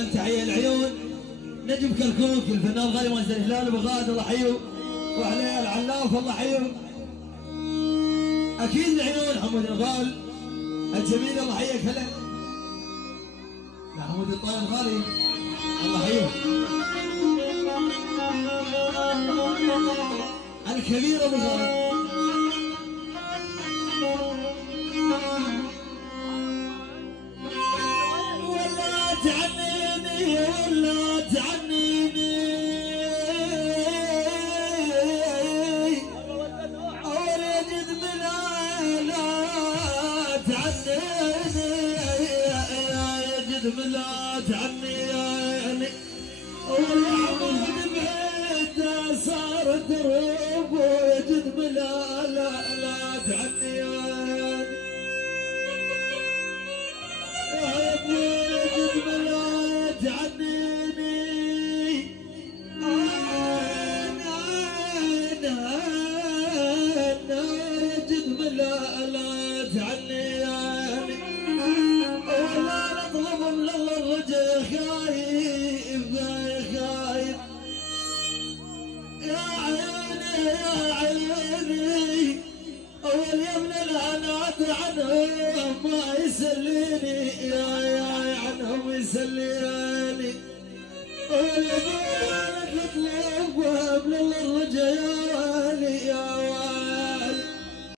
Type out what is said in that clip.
أجمل تحية العيون نجم كركوك الفنان الغالي مؤسس الهلال أبو غاد الله يحييه وعليه العلاف الله يحييه. أكيد العيون حمود الغال الجميل الله يحييك هلا يا حمود الطاير الغالي الله يحييه. الكبير أبو غاد ولا تعنيني ولا تعنيني أول يجد من لا تعنيني يجد من لا تعنيني ولا عمود بعيد صار دروب ويجد من لا تعنيني ما يسليني يا عنهم يسليني